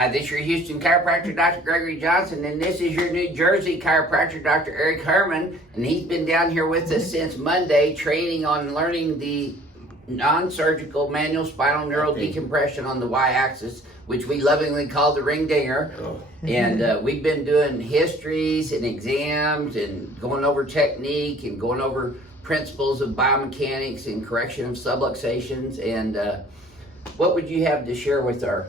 Hi, this is your Houston chiropractor, Dr. Gregory Johnson, and this is your New Jersey chiropractor, Dr. Herman, and he's been down here with us since Monday, training on learning the non-surgical manual spinal neural decompression on the y-axis, which we lovingly call the ring dinger. And we've been doing histories and exams and going over technique and going over principles of biomechanics and correction of subluxations. And what would you have to share with our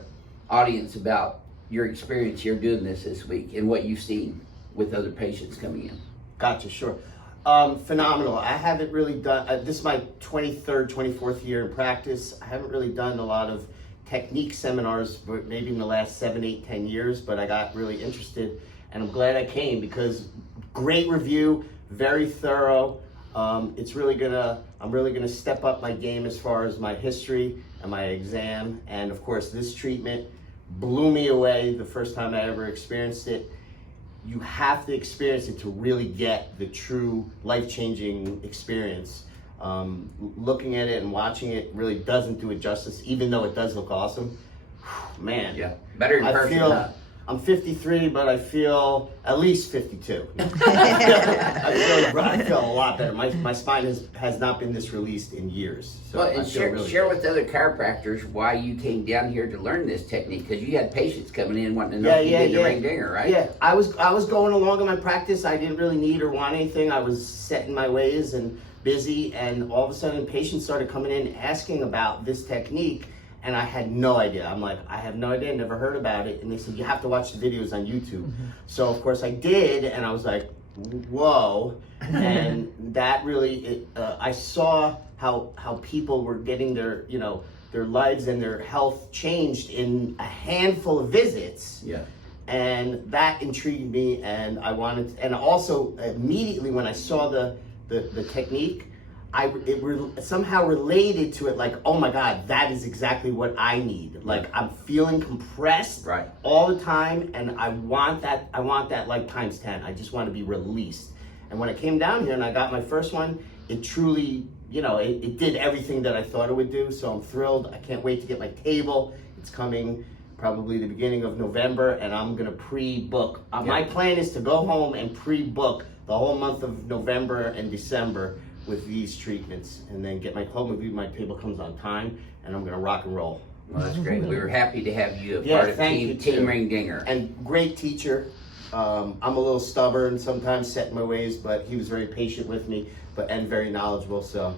audience about your experience here doing this week and what you've seen with other patients coming in? Gotcha, sure. Phenomenal. I haven't really done, this is my 23rd, 24th year in practice. I haven't really done a lot of technique seminars for maybe in the last 7, 8, 10 years, but I got really interested and I'm glad I came because great review, very thorough. I'm really gonna step up my game as far as my history and my exam. And of course, this treatment blew me away the first time I ever experienced it. You have to experience it to really get the true life-changing experience. Looking at it and watching it really doesn't do it justice, even though it does look awesome. Man, yeah, better in person. I'm 53, but I feel at least 52. I feel a lot better. My spine has not been this released in years. So well, and share with other chiropractors why you came down here to learn this technique, because you had patients coming in wanting to know if you did the ring dinger, right? Yeah, I was going along in my practice. I didn't really need or want anything. I was set in my ways and busy, and all of a sudden patients started coming in asking about this technique. And I had no idea. I'm like, I have no idea, never heard about it. And they said, you have to watch the videos on YouTube. Mm-hmm. So of course I did, and I was like, whoa. And that really, I saw how people were getting their lives and their health changed in a handful of visits. Yeah. And that intrigued me, and I wanted, and also immediately when I saw the technique, somehow related to it, like, oh my God, that is exactly what I need. Like, I'm feeling compressed all the time, and I want that like times 10. I just want to be released. And when I came down here and I got my first one, it truly, it did everything that I thought it would do. So I'm thrilled. I can't wait to get my table. It's coming probably the beginning of November, and I'm gonna pre-book. My plan is to go home and pre-book the whole month of November and December with these treatments, and then get my my table comes on time, and I'm gonna rock and roll. Well, that's great. We were happy to have you part of Team Ring Dinger. And great teacher. I'm a little stubborn, sometimes set in my ways, but he was very patient with me, and very knowledgeable, so.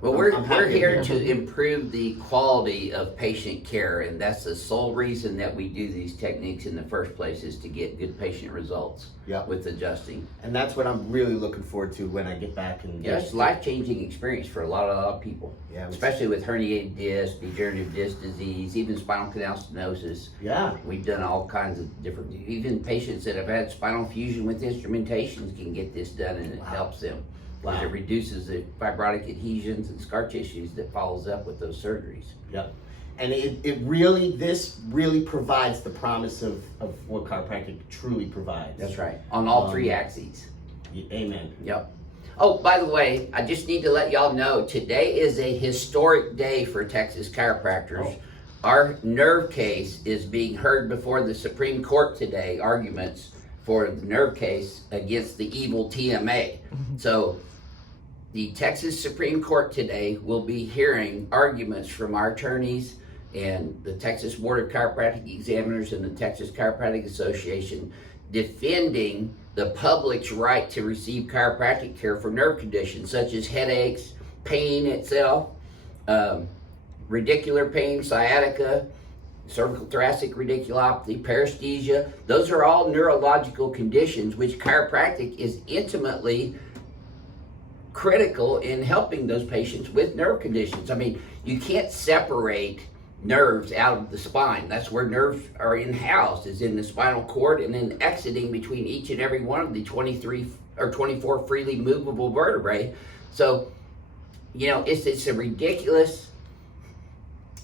Well, we're here to improve the quality of patient care, and that's the sole reason that we do these techniques in the first place, is to get good patient results with adjusting. And that's what I'm really looking forward to when I get back. And it's a life-changing experience for a lot of people, especially with herniated disc, degenerative disc disease, even spinal canal stenosis. Yeah. We've done all kinds of different, even patients that have had spinal fusion with instrumentations can get this done, and it helps them. Because it reduces the fibrotic adhesions and scar tissues that follows up with those surgeries. Yep. And this really provides the promise of what chiropractic truly provides. That's right. On all three axes. Amen. Yep. Oh, by the way, I just need to let y'all know, today is a historic day for Texas chiropractors. Oh. Our nerve case is being heard before the Supreme Court today, arguments for the nerve case against the evil TMA. So the Texas Supreme Court today will be hearing arguments from our attorneys and the Texas Board of Chiropractic Examiners and the Texas Chiropractic Association, defending the public's right to receive chiropractic care for nerve conditions such as headaches, pain itself, radicular pain, sciatica, cervical thoracic radiculopathy, paresthesia. Those are all neurological conditions which chiropractic is intimately critical in helping those patients with nerve conditions. I mean, you can't separate nerves out of the spine. That's where nerves are housed, is in the spinal cord, and then exiting between each and every one of the 23 or 24 freely movable vertebrae. So, it's a ridiculous,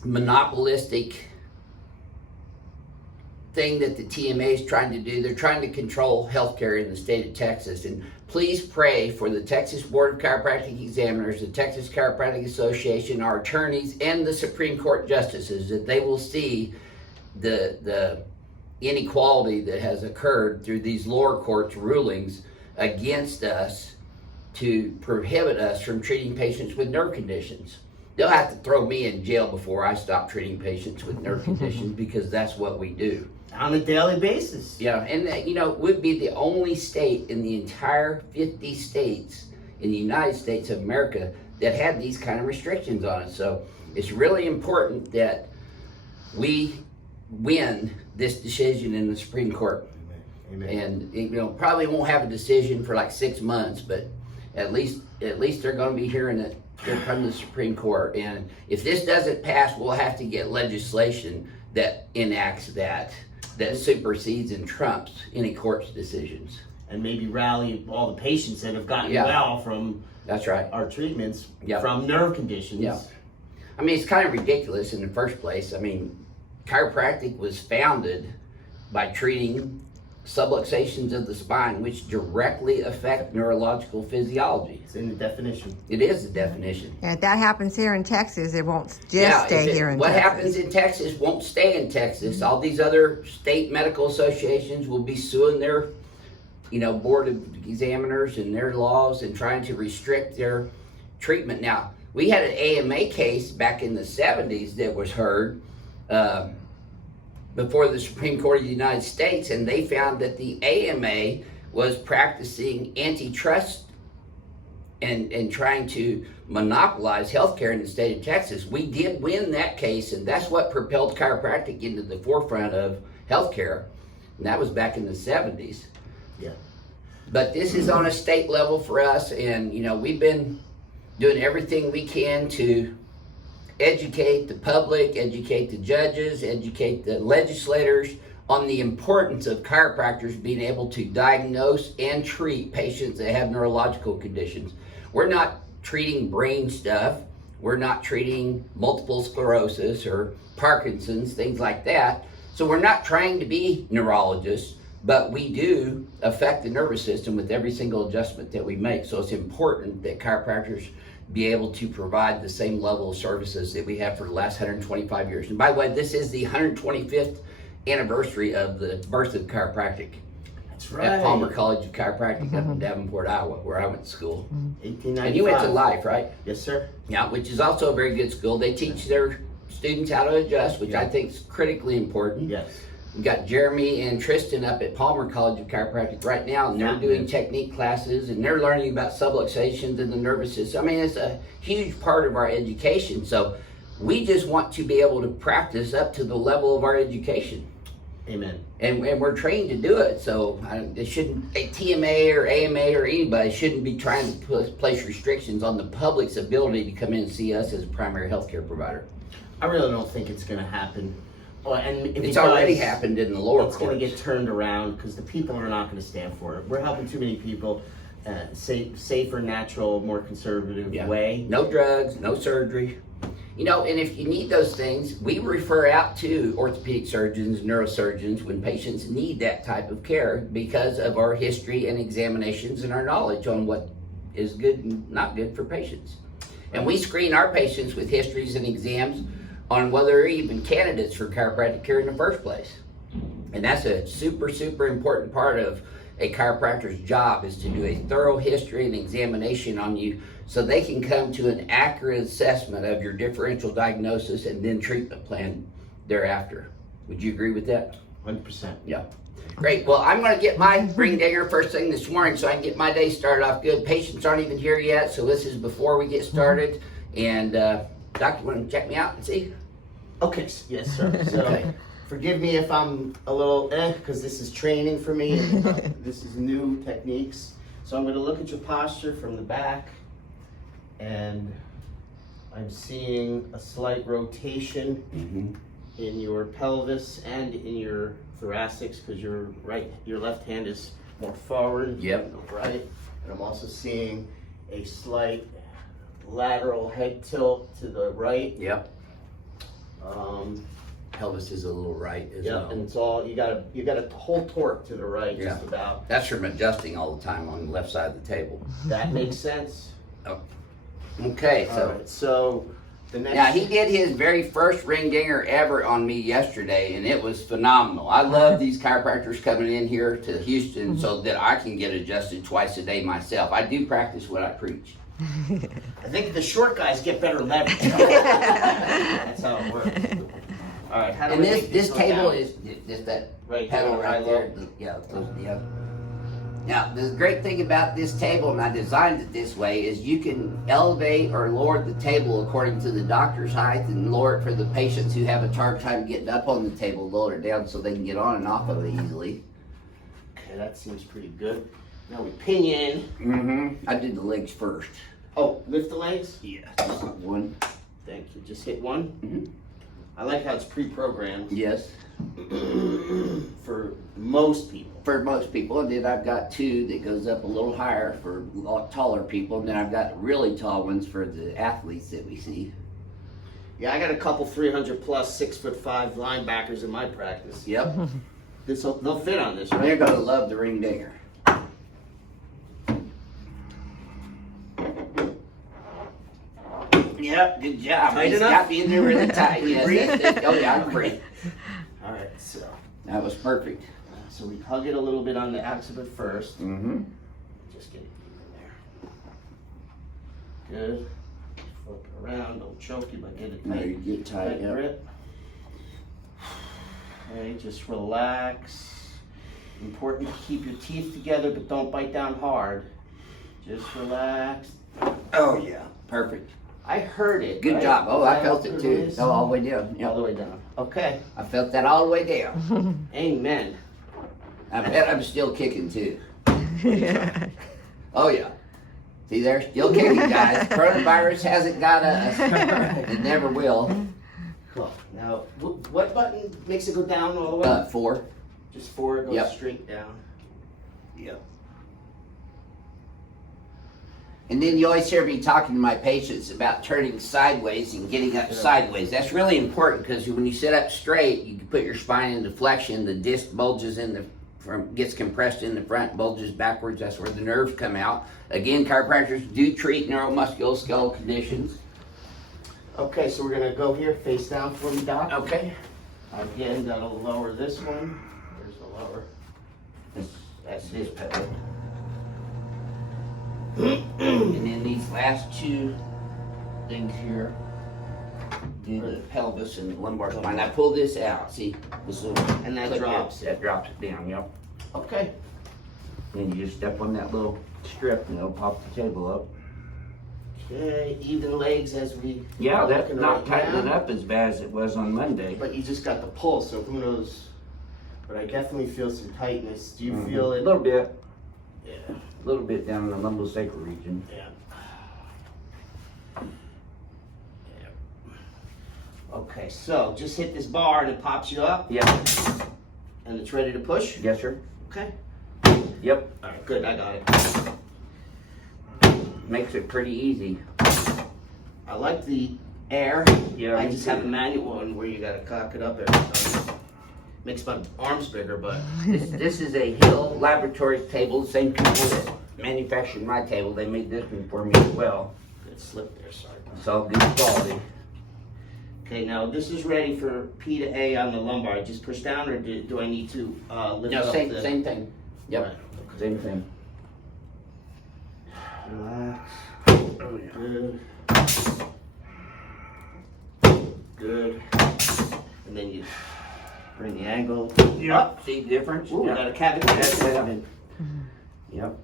monopolistic thing that the TMA is trying to do. They're trying to control healthcare in the state of Texas. And please pray for the Texas Board of Chiropractic Examiners, the Texas Chiropractic Association, our attorneys, and the Supreme Court justices, that they will see the inequality that has occurred through these lower courts rulings against us to prohibit us from treating patients with nerve conditions. They'll have to throw me in jail before I stop treating patients with nerve conditions because that's what we do. On a daily basis. Yeah, and you know, we'd be the only state in the entire 50 states in the United States of America that had these kind of restrictions on it. So it's really important that we win this decision in the Supreme Court. Amen. And you know, probably won't have a decision for like 6 months, but at least they're going to be hearing it here from the Supreme Court. And if this doesn't pass, we'll have to get legislation that enacts that supersedes and trumps any court's decisions. And maybe rally all the patients that have gotten Yeah. well from That's right. our treatments Yeah. from nerve conditions. Yeah. I mean, it's kind of ridiculous in the first place. I mean, chiropractic was founded by treating subluxations of the spine, which directly affect neurological physiology. It's in the definition. It is the definition. And if that happens here in Texas, it won't just Yeah, stay here in what Texas. happens in Texas won't stay in Texas. All these other state medical associations will be suing their, you know, board of examiners and their laws and trying to restrict their treatment. Now, we had an AMA case back in the 70s that was heard before the Supreme Court of the United States, and they found that the AMA was practicing antitrust and trying to monopolize healthcare in the state of Texas. We did win that case, and that's what propelled chiropractic into the forefront of healthcare, and that was back in the 70s. Yeah. But this is on a state level for us, and you know, we've been doing everything we can to educate the public, educate the judges, educate the legislators on the importance of chiropractors being able to diagnose and treat patients that have neurological conditions. We're not treating brain stuff. We're not treating multiple sclerosis or Parkinson's, things like that. So we're not trying to be neurologists, but we do affect the nervous system with every single adjustment that we make. So it's important that chiropractors be able to provide the same level of services that we have for the last 125 years. And by the way, this is the 125th anniversary of the birth of chiropractic. That's right. At Palmer College of Chiropractic up in Davenport, Iowa, where I went to school. 1895. And you went to Life, right? Yes, sir. Yeah, which is also a very good school. They teach their students how to adjust, which I think is critically important. Yes. We got Jeremy and Tristan up at Palmer College of Chiropractic right now, and they're doing technique classes, and they're learning about subluxations in the nervous system. I mean, it's a huge part of our education. So we just want to be able to practice up to the level of our education. Amen. And we're trained to do it. So it shouldn't, TMA or AMA or anybody shouldn't be trying to place restrictions on the public's ability to come in and see us as a primary healthcare provider. I really don't think it's going to happen. Well, and if It's it already does, happened in the lower it's going courts. to get turned around because the people are not going to stand for it. We're helping too many people. Safer, natural, more conservative way. No drugs, no surgery. You know, and if you need those things, we refer out to orthopedic surgeons, neurosurgeons when patients need that type of care because of our history and examinations and our knowledge on what is good and not good for patients. And we screen our patients with histories and exams on whether they're even candidates for chiropractic care in the first place. And that's a super, super important part of a chiropractor's job, is to do a thorough history and examination on you so they can come to an accurate assessment of your differential diagnosis and then treatment plan thereafter. Would you agree with that? 100%. Yeah. Great. Well, I'm going to get my ring dinger first thing this morning so I can get my day started off good. Patients aren't even here yet, so this is before we get started. And doctor, want to check me out and see? Okay, yes, sir. So, Okay. forgive me if I'm a little because this is training for me. This is new techniques. So I'm going to look at your posture from the back, and I'm seeing a slight rotation in your pelvis and in your thoracics because your left hand is more forward. Yep. Right. And I'm also seeing a slight lateral head tilt to the right. Yep. Pelvis is a little right as well. And it's all you got a whole torque to the right, just about. That's from adjusting all the time on the left side of the table. That makes sense. Okay, All so right, so The next. Yeah, he did his very first ring dinger ever on me yesterday, and it was phenomenal. I love these chiropractors coming in here to Houston so that I can get adjusted twice a day myself. I do practice what I preach. I think the short guys get better leverage. That's how it works. All right, how do And we this make this go table down? is just that Right pedal there, right high, there. low. Yeah. Now, the great thing about this table, and I designed it this way, is you can elevate or lower the table according to the doctor's height and lower it for the patients who have a hard time getting up on the table, lower it down so they can get on and off of it easily. Okay, that seems pretty good. Now we pinion. I did the legs first. Oh, lift the legs? Yeah. One. Thank you. Just hit one. Mhm. I like how it's pre-programmed Yes. for most people. For most people, and then I've got two that goes up a little higher for a lot taller people, and then I've got really tall ones for the athletes that we see. Yeah, I got a couple 300 plus 6'5" linebackers in my practice. Yep. They'll fit on this, They're right? gonna love the ring dinger. Yep, good job. Tight He's enough? got me in there really tight. Yes, Free? oh yeah, I'm free. All right, so That was perfect. we hug it a little bit on the occiput first. Mm-hmm. Just get it even there. Good. Flip it around. Don't choke you, but get it Now tight. you get tight, Tight yep. grip. Okay, just relax. Important to keep your teeth together, but don't bite down hard. Just relax. Oh yeah, perfect. I heard it. Good right? job. Oh, Is I that felt what it too. is? Oh, all the way down. All Yep. the way down. Okay. I felt that all the way down. Amen. I bet I'm still kicking too. Oh yeah. See there, still kicking, guys. Coronavirus hasn't got us. It never will. Cool. Now, what button makes it go down all the way? 4. Just 4 goes Yep. straight down. Yep. And then you always hear me talking to my patients about turning sideways and getting up sideways. That's really important because when you sit up straight, you can put your spine into flexion. The disc bulges in the gets compressed in the front, bulges backwards. That's where the nerves come out. Again, chiropractors do treat neuromusculoskeletal conditions. Okay, so we're gonna go here, face down for me, Doc. Okay. Again, that'll lower this one. There's the lower. That's his pedal. And then these last two things here do the pelvis and the lumbar spine. I pull this out, see? This little, And that clip here, drops. That drops it down, yep. Okay. And you just step on that little strip and it'll pop the table up. Okay, even legs as we. Yeah, are that's looking not right tightening now. up as bad as it was on Monday. But you just got the pull, so who knows? But I definitely feel some tightness. Do you Mhm. feel A it? little bit. Yeah. A little bit down in the lumbosacral region. Yeah. Okay, so just hit this bar and it pops you up, Yep. and it's ready to push. Yes, sir. Okay. Yep. All right, good. I got it. Makes it pretty easy. I like the air. Yeah, I me just too. have a manual one where you gotta cock it up every time. Makes my arms bigger, but This is a Hill Laboratories table. The same people that manufactured my table, they made this one for me as well. it slipped there. Sorry. It's all good quality. Okay, now this is ready for P to A on the lumbar. Just push down, or do I need to lift No, up same the? thing. Yep. Right, okay. Same thing. Relax. Oh yeah. Good. Good. And then you bring the angle Yep. up. See the difference? Ooh, we Yep. got a cavity. That's it. Yep.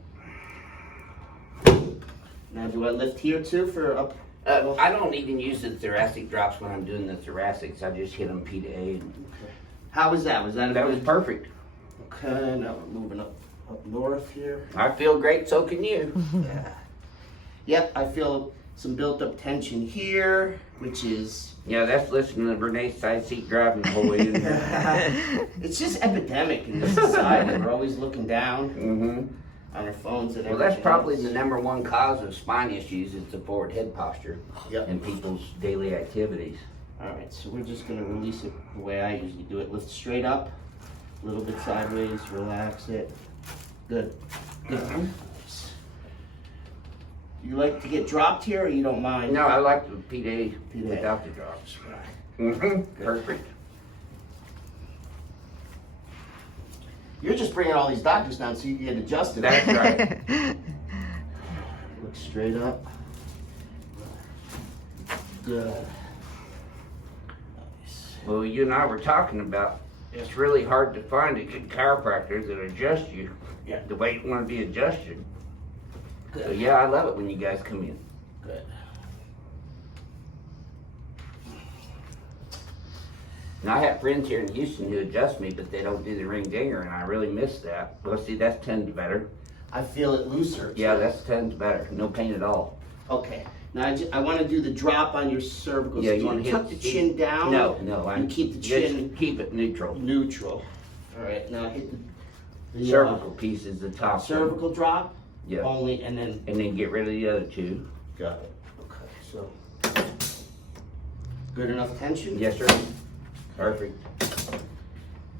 Now, do I lift here too for up? I don't even use the thoracic drops when I'm doing the thoracics. I just hit them P to A. How was that? Was that a That was good? perfect. Okay, now we're moving up north here. I feel great, so can you. Yeah. Yep, I feel some built up tension here, which is Yeah, that's listening to Renee's side seat driving the whole way in there. it's just epidemic in this society. We're always looking down Mm-hmm. on our phones and Well, that's everything probably else. the number one cause of spine issues. It's the forward head posture Yep. in people's daily activities. All right, so we're just gonna release it the way I usually do it. Lift straight up, a little bit sideways, relax it. Good. Good. You like to get dropped here, or you don't mind? No, I like the PDA PDA. without the drops. Right. Perfect. You're just bringing all these doctors down so you can get adjusted. That's right. Look straight up. Good. Nice. Well, you and I were talking about it's really hard to find a good chiropractor that adjusts you the way you want to be adjusted. Good. So yeah, I love it when you guys come in. Good. Now, I have friends here in Houston who adjust me, but they don't do the ring dinger, and I really miss that. Well, see, that's tons better. I feel it looser. Yeah, that's tons better. No pain at all. Okay. Now I want to do the drop on your cervical. Yeah, So you do want to tuck the chin down? No, You keep the chin just keep it neutral. neutral. All right. Now hit the Cervical piece is the top. one. cervical drop. Yeah. Only, and then get rid of the other two. got it. Okay. So good enough tension. Yes, sir. Perfect.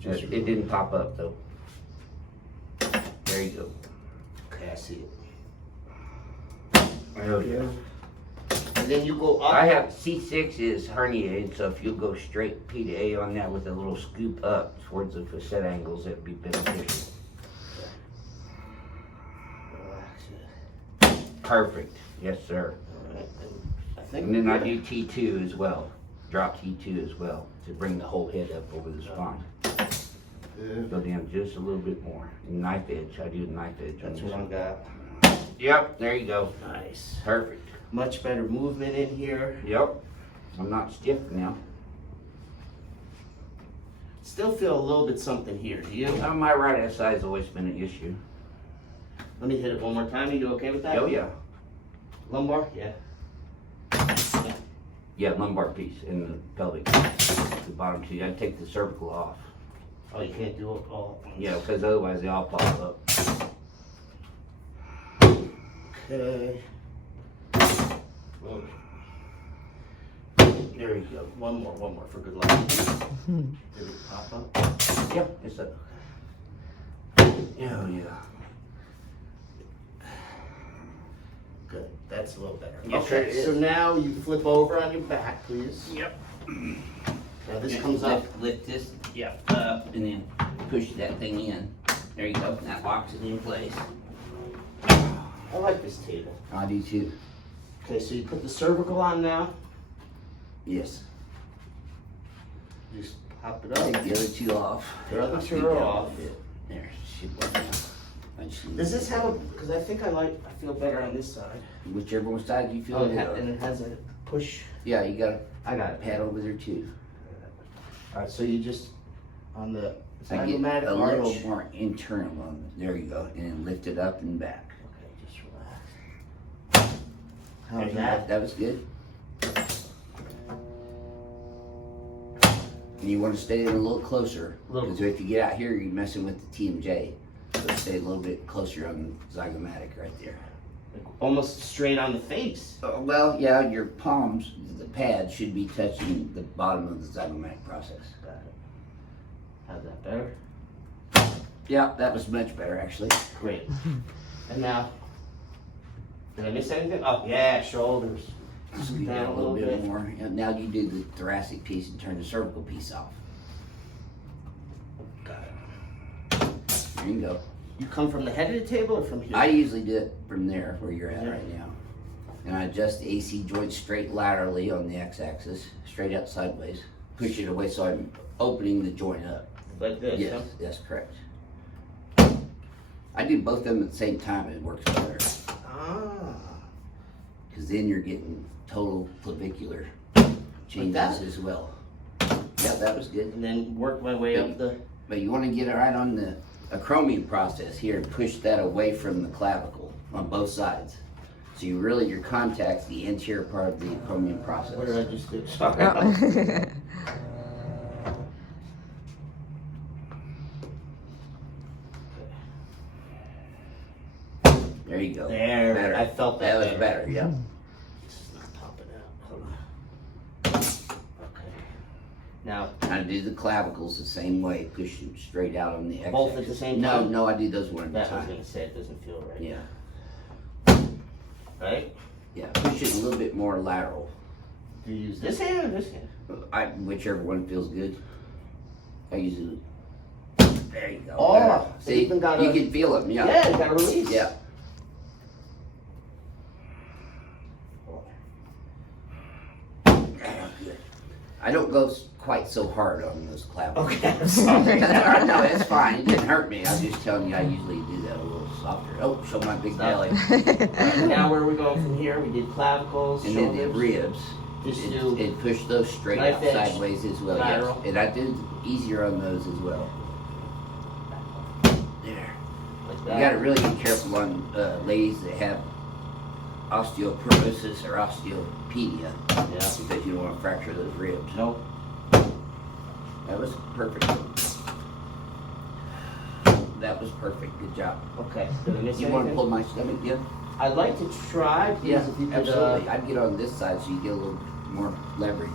It didn't pop up though. There you go. Okay, I see it. Oh yeah. And then you go up. I have C6 is herniated, so if you go straight P to A on that with a little scoop up towards the facet angles, that'd be beneficial. Relax it. Perfect. Yes, sir. All right. I think. And then I do T2 as well. Drop T2 as well to bring the whole head up over the spine. Good. Go down just a little bit more. Knife edge. I do knife edge. That's on this what I one. got. Yep. There you go. Nice. Perfect. Much better movement in here. Yep. I'm not stiff now. Still feel a little bit something here. Do you? My right side has always been an issue. Let me hit it one more time. Are you okay with that? Oh yeah. Lumbar? Yeah. Yeah, lumbar piece and the pelvic piece. The bottom two. You gotta take the cervical off. Oh, you can't do it all. Yeah, because otherwise they all pop up. Okay. Well, there you go. One more for good luck. Did it pop up? Yep, it's a. Oh yeah. Good. That's a little better. Yes, sir, Okay, it so is. now you flip over on your back, please. Yep. Now this comes up. Lift this up and then push that thing in. There you go. That locks it in place. I like this table. I do too. Okay, so you put the cervical on now. Yes. You just pop it up. Take the other two off. The other I'll two scoot are down a off. little bit. There, should work now. I just- Does this have a, because I think I feel better on this side. Whichever one side you feel. Oh, good. and it has a push. Yeah, you got I got a it. pad over there too. All right, so you just, on the I get zygomatic a arch. little more internal on it. There you go. And then lift it up and back. Okay, just relax. How's that? That was good. And you want to stay in a little closer. Little. Because if you get out here, you're messing with the TMJ. So stay a little bit closer on the zygomatic right there. Almost straight on the face. Well, yeah, your palms, the pad should be touching the bottom of the zygomatic process. Got it. How's that better? Yeah, that was much better actually. Great. And now, did I miss anything? Oh, yeah, shoulders. Scoot down a little bit more. And now you do the thoracic piece and turn the cervical piece off. Got it. There you go. You come from the head of the table or from here? I usually do it from there where you're at right now. And I adjust the AC joint straight laterally on the x-axis, straight out sideways. Push it away so I'm opening the joint up. Like this, Yes, huh? that's correct. I do both of them at the same time, it works better. Ah. Because then you're getting total clavicular changes that? as well. Yeah, that was good. And then work my way up the... But you want to get it right on the acromion process here and push that away from the clavicle on both sides. So you really, your contact's the anterior part of the acromion process. What did I just do? Sorry. There you go. There, Better. I felt that. That was better, yeah. This is not popping out. Hold on. Okay. Now, I do the clavicles the same way, push them straight out on the x-axis. Both at the same time? No, I do those one at a that I was time. gonna say it doesn't feel right. Yeah. right? Yeah, push it a little bit more lateral. Do you use this hand or this hand? Whichever one feels good. I use it. There you go. Oh, so see, you even got you a- can feel them. Yeah. Yeah, you got to release. Yeah. I don't go quite so hard on those clavicles. Okay, I'm sorry. No, it's fine. It didn't hurt me. I'm just telling you, I usually do that a little softer. Oh, show my big belly. Alright, now where are we going from here? We did clavicles, And then the shoulders. ribs. Just do And push those straight knife out edge, sideways as well. lateral. Yes. And I did easier on those as well. There. like You that. got to really be careful on ladies that have osteoporosis or osteopenia Yeah. because you don't want to fracture those ribs. Nope. That was perfect. That was perfect. Good job. Okay. Did I miss You want to anything? pull my stomach in? I'd like to try, please, Yeah, if you could absolutely. I'd get on this side so you get a little more leverage.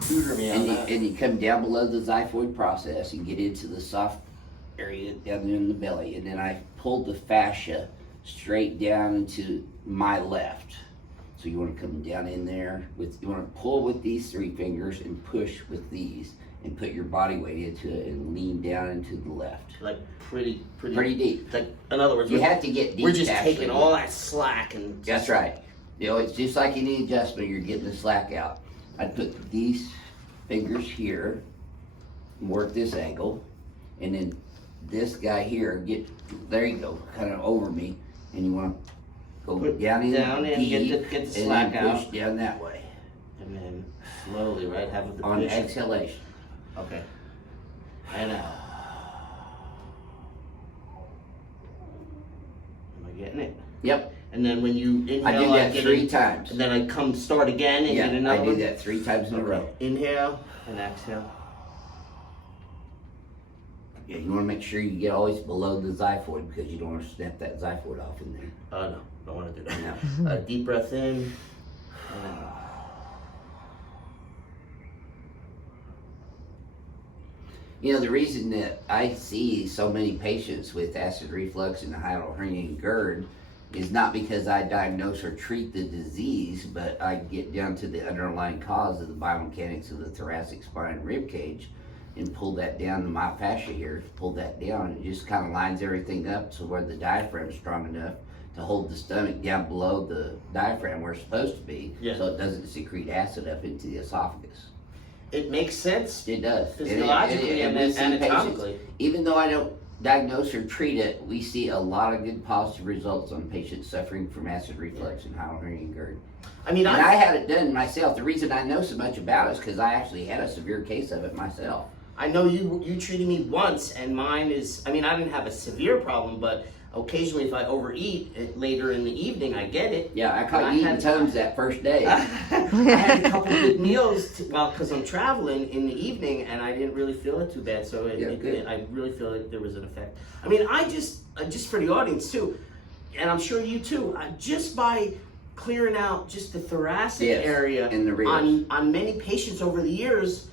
tutor me on that. And you come down below the xiphoid process and get into the soft area down there in the belly. And then I pulled the fascia straight down into my left. So you want to come down in there you want to pull with these 3 fingers and push with these and put your body weight into it and lean down into the left. Like pretty deep. Like, in other words, You have to get deep. we're just actually. taking all that slack and. That's right. You know, it's just like any adjustment, you're getting the slack out. I'd put these fingers here, and work this angle, and then this guy here, there you go, kind of over me, and you want to go Put down in down and deep, get the slack and then push out. down that way. And then slowly, right? Have the On push. exhalation. Okay. And out. Am I getting it? Yep, And then when you inhale, I do that get 3 in, times. and then I come start again and Yeah, get another I do one. that 3 times in a row. Inhale and exhale. Yeah, you want to make sure you get always below the xiphoid because you don't want to snap that xiphoid off in there. Oh no, don't want to do that. No. Deep breath in. And out. You know, the reason that I see so many patients with acid reflux and hiatal hernia and GERD is not because I diagnose or treat the disease, but I get down to the underlying cause of the biomechanics of the thoracic spine and rib cage and pull that down, the myofascia here, pull that down, and it just kind of lines everything up so where the diaphragm is strong enough to hold the stomach down below the diaphragm where it's supposed to be, Yeah. so it doesn't secrete acid up into the esophagus. It makes sense It does. physiologically and we see anatomically. patients, even though I don't diagnose or treat it, we see a lot of good positive results on patients suffering from acid reflux and hiatal hernia and GERD. I mean, And I had it done myself. The reason I know so much about it is because I actually had a severe case of it myself. I know you treated me once, and mine is. I mean, I didn't have a severe problem, but occasionally, if I overeat later in the evening, I get it. Yeah, I caught And you I eating had- Tums that first day. I had a couple good meals, because I'm traveling in the evening, and I didn't really feel it too bad. So good. I really feel like there was an effect. I mean, I just for the audience too, and I'm sure you too, just by clearing out just the thoracic Yes, area and the ribs. on many patients over the years.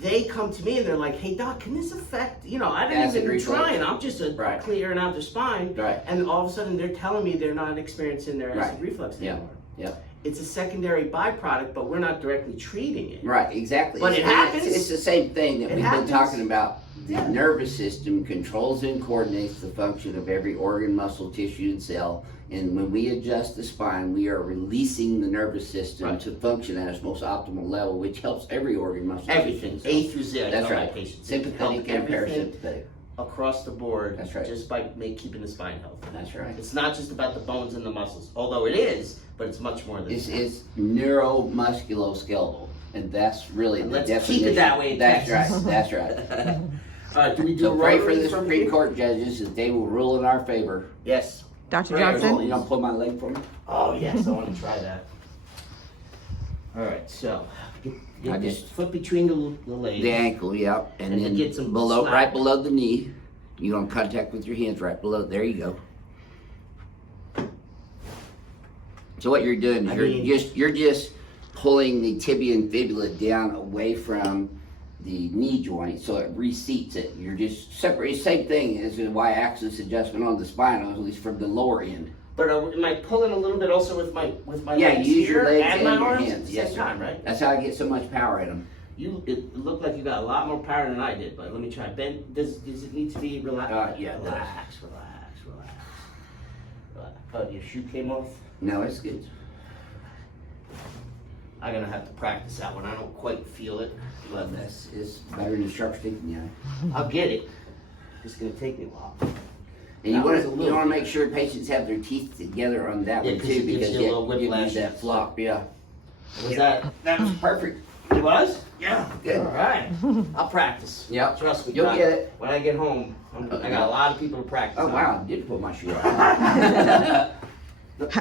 They come to me and they're like, "Hey doc, can this affect?" You know, I didn't Acid even reflux. try, and I'm just Right. clearing out their spine. Right. And all of a sudden, they're telling me they're not experiencing their acid Right. reflux Yeah. anymore. Yeah. It's a secondary byproduct, but we're not directly treating it. Right, exactly. But it happens. It's the same thing that It we've happens. been talking about. The Yeah. nervous system controls and coordinates the function of every organ, muscle, tissue, and cell. And when we adjust the spine, we are releasing the nervous system Right. to function at its most optimal level, which helps every organ, muscle, Everything, tissue, and A cell. through Z. I That's tell my right. patients. Sympathetic Help and everything parasympathetic. across the board. That's right. Just by keeping the spine healthy. That's right. It's not just about the bones and the muscles, although it is, but it's much more than It's, that. it's neuromusculoskeletal, and that's really And the let's definition. keep it that way in That's Texas. right. That's right. All right, do we do So a pray for rotary the from Supreme here? Court judges that they will rule in our favor. Yes. Dr. Right, Johnson? You don't pull my leg for me? Oh yes, I want to try that. All right, so get I this just- foot between the legs. The ankle, yep. And And then get some below, slack. right below the knee. You want contact with your hands right below. There you go. So what you're doing is I you're mean- just pulling the tibia and fibula down away from the knee joint, so it reseats it. You're just separate. Same thing as the y-axis adjustment on the spine, at least from the lower end. But am I pulling a little bit also with my Yeah, legs you use your here legs and my and your arms hands. at the Yes, same sir. time, right? That's how I get so much power in them. It looked like you got a lot more power than I did, but let me try. Ben, does it need to be relaxed? Yeah, it does. Relax. Oh, your shoe came off? No, it's good. I'm gonna have to practice that one. I don't quite feel it. But This is better than a sharp stick in the eye. I'll get it. It's gonna take me a while. And you That was a want little to make bit. sure patients have their teeth together on that Yeah, one 'cause too, it gives because you a little it gives whiplash. you that flop. Yeah, Was that was perfect. it was? Yeah. Good. All right. I'll practice. Yep. Trust me. You'll Doc. get it. When I get home, I got a lot of people to practice. Oh on. wow, I did put my shoe on.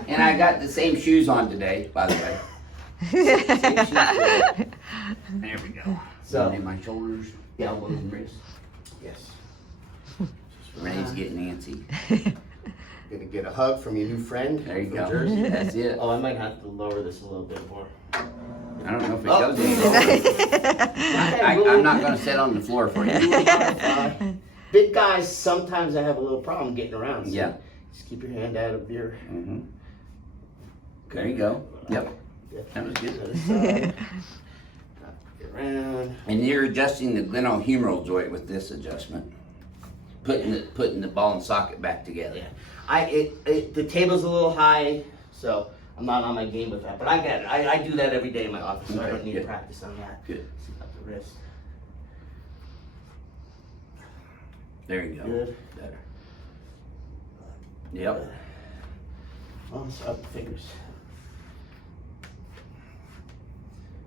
And I got the same shoes on today, by the way. Same shoes today. There we go. So- And in my shoulders, elbows, and wrists. Yes. Renee's getting antsy. Gonna get a hug from your new friend. There you from go. Jersey. That's it. Oh, I might have to lower this a little bit more. I don't know if it Oh. goes anymore. I'm not gonna sit on the floor for you. Big guys, sometimes I have a little problem getting around. So Yeah. just keep your hand out of your. Mm-hmm. There you go. Yep. Yeah. That was good. Other side. Get around. And you're adjusting the glenohumeral joint with this adjustment. Putting the ball and socket back together. Yeah. The table's a little high, so I'm not on my game with that. But I get it. I do that every day in my office, so I Okay, don't need to good. practice on that. Good. See about the wrist. There you go. Good. Better. Yep. Arms up, fingers.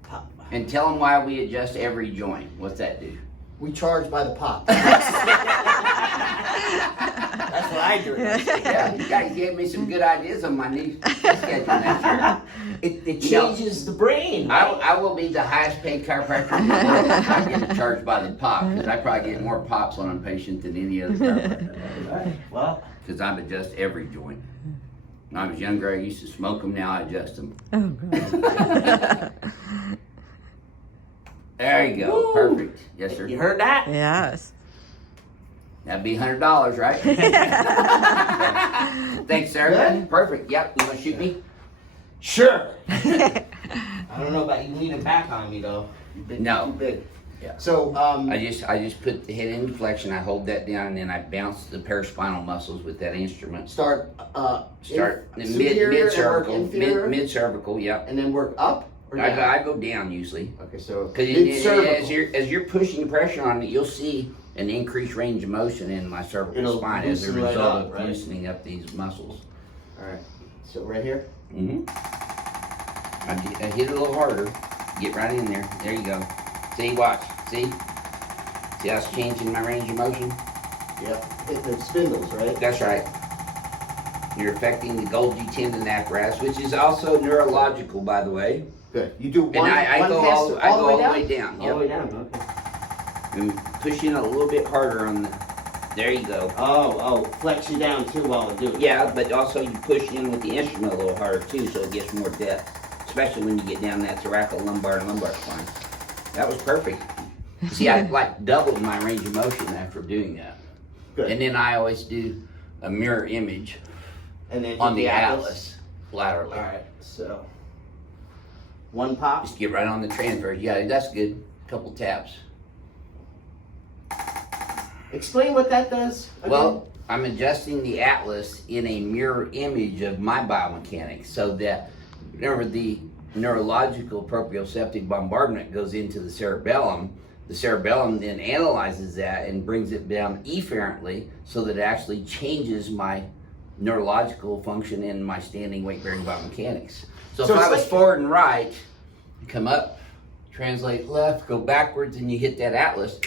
Pop. And tell them why we adjust every joint. What's that do? We charge by the pop. That's what I do. Yeah, you guys gave me some good ideas on my new schedule next year. It changes the brain. I will be the highest paid chiropractor in the world if I get charged by the pop, because I probably get more pops on a patient than any other chiropractor. Well, Because I adjust every joint. When I was younger, I used to smoke them, now I adjust them. Oh, God. There you go, Woo. perfect. Yes, sir. you heard that? Yes. That'd be $100, right? Thanks, sir. Good. Perfect. Yep. You want to shoot me? Sure. I don't know about you leaning back on me though. You've been No. too big. Yeah. So I just put the head in flexion. I hold that down, and then I bounce the paraspinal muscles with that instrument. start Start in superior mid and work cervical, inferior, mid cervical. Yep. and then work up or down? I go down usually. Okay, so Because mid cervical. as you're pushing pressure on it, you'll see an increased range of motion in my cervical It'll spine as a loosen right result up, of right? loosening up these muscles. All right. So right here. Mm-hmm. I hit it a little harder. Get right in there. There you go. See, watch. See how it's changing my range of motion? Yep. Hit the spindles, right? That's right. You're affecting the Golgi tendon apparatus, which is also neurological, by the way. Good. You do one. And I one go pass all the way down. All the Yep. way down. Okay. And push in a little bit harder on the. There you go. Oh, flex you down too while I do it. Yeah, but also you push in with the instrument a little harder too, so it gets more depth. Especially when you get down that thoracolumbar and lumbar spine. That was perfect. See, I like doubled my range of motion after doing that. Good. And then I always do a mirror image And then on hit the atlas laterally. All right. So one pop. Just get right on the transfer. Yeah, that's good. Couple taps. Explain what that does. Again. Well, I'm adjusting the atlas in a mirror image of my biomechanics so that, remember, the neurological proprioceptive bombardment goes into the cerebellum. The cerebellum then analyzes that and brings it down efferently so that it actually changes my neurological function in my standing weight bearing biomechanics. So if it's I was like- forward and right, come up, translate left, go backwards, and you hit that atlas,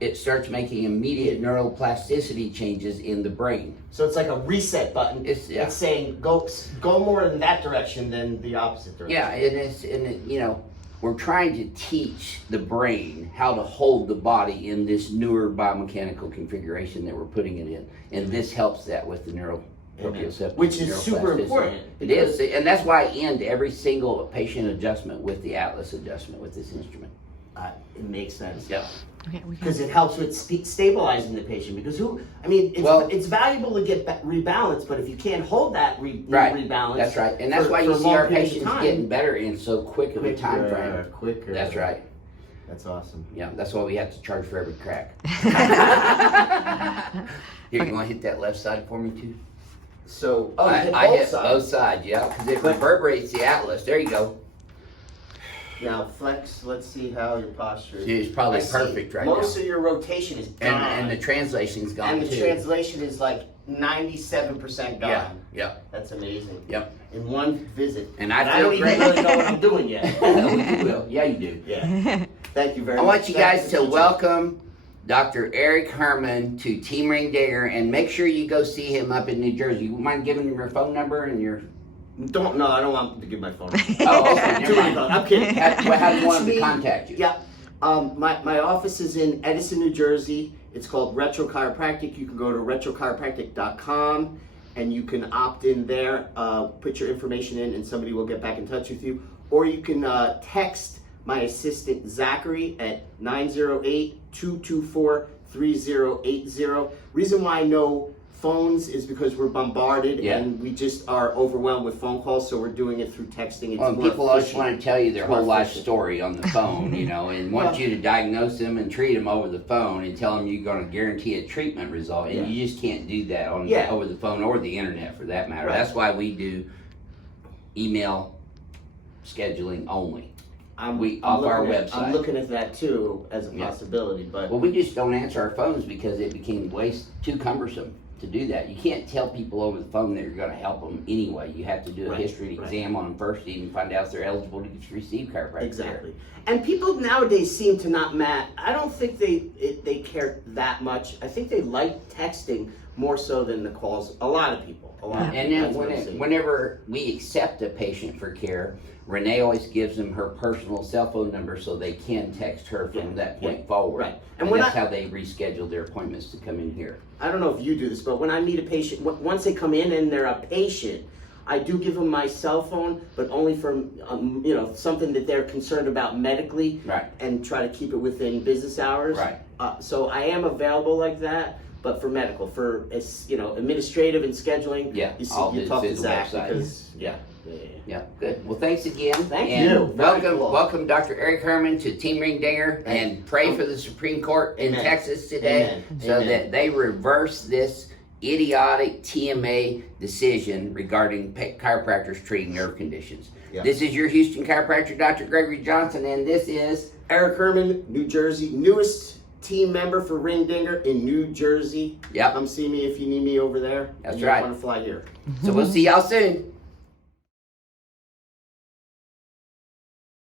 it starts making immediate neuroplasticity changes in the brain. So it's like a reset button. It's- yeah. It's saying go more in that direction than the opposite direction. Yeah, we're trying to teach the brain how to hold the body in this newer biomechanical configuration that we're putting it in, and this helps that with the proprioceptive, Which is super neuroplasticity. important. It is, and that's why I end every single patient adjustment with the atlas adjustment with this instrument. It makes sense. Yep. Okay, we because can. it helps with stabilizing the patient. Because it's valuable to get rebalanced, but if you can't hold that rebalance, That's right, and that's why for you a see long our period of patients time, getting better in so quick of a time frame. Quicker. That's right. That's awesome. Yeah, that's why we have to charge for every crack. Here, you want to hit that left side for me too? So, I hit hit both sides, yeah, because it reverberates the atlas. There you go. Now flex. Let's see how your posture is. It's probably I see perfect right now. Most of your rotation is gone, And the translation's gone and the too. translation is like 97% gone. Yeah. That's amazing. Yep. In one visit. And I I feel don't even great. really know what I'm doing yet. You will. Yeah, you do. Yeah. Thank you very I much. want you guys to welcome Dr. Eric Herman to Team Ring Digger, and make sure you go see him up in New Jersey. You mind giving him your phone number and your... I don't want to give my phone. Oh, okay. Too Never many mind. phones. I'm kidding. How do you want him to contact you? Yeah. My office is in Edison, New Jersey. It's called Retro Chiropractic. You can go to retrochiropractic.com and you can opt in there, put your information in, and somebody will get back in touch with you. Or you can text my assistant Zachary at 908-224-3080. Reason why I know phones is because we're bombarded and we just are overwhelmed with phone calls, so we're doing it through texting. It's Well, more people always efficient. want to tell you their It's more whole life efficient. story on the phone, you know, and want you to diagnose them and treat them over the phone and tell them you're going to guarantee a treatment result, and you just can't do that over the phone or the internet for that matter. Right. That's why we do email scheduling only. Off our website. I'm looking at that too as a possibility, but Well, we just don't answer our phones because it became too cumbersome to do that. You can't tell people over the phone that you're going to help them anyway. You have to do a history exam on them first to even find out if they're eligible to receive chiropractic care. exactly. And people nowadays seem to not I don't think they care that much. I think they like texting more so than the calls. A lot of people. And then whenever we accept a patient for care, Renee always gives them her personal cell phone number so they can text her from that point forward. Right. And that's how they reschedule their appointments to come in here. I don't know if you do this, but when I meet a patient, once they come in and they're a patient, I do give them my cell phone, but only for something that they're concerned about medically, Right. and try to keep it within business hours. Right. So I am available like that, but for medical, for administrative and scheduling, Yeah, you all talk to through the Zach website. because Yeah, good. Well, thanks again. Thank and you. Very cool. Welcome, Dr. Eric Herman to Team Ring Dinger, and pray for the Supreme Court in Amen. Texas today, so Amen. that they reverse this idiotic TMA decision regarding chiropractors treating nerve conditions. Yeah. This is your Houston chiropractor, Dr. Gregory Johnson, and this is Eric Herman, New Jersey, newest team member for Ring Dinger in New Jersey. Yep. Come see me if you need me over there. That's and you right. want to fly here. So we'll see y'all soon.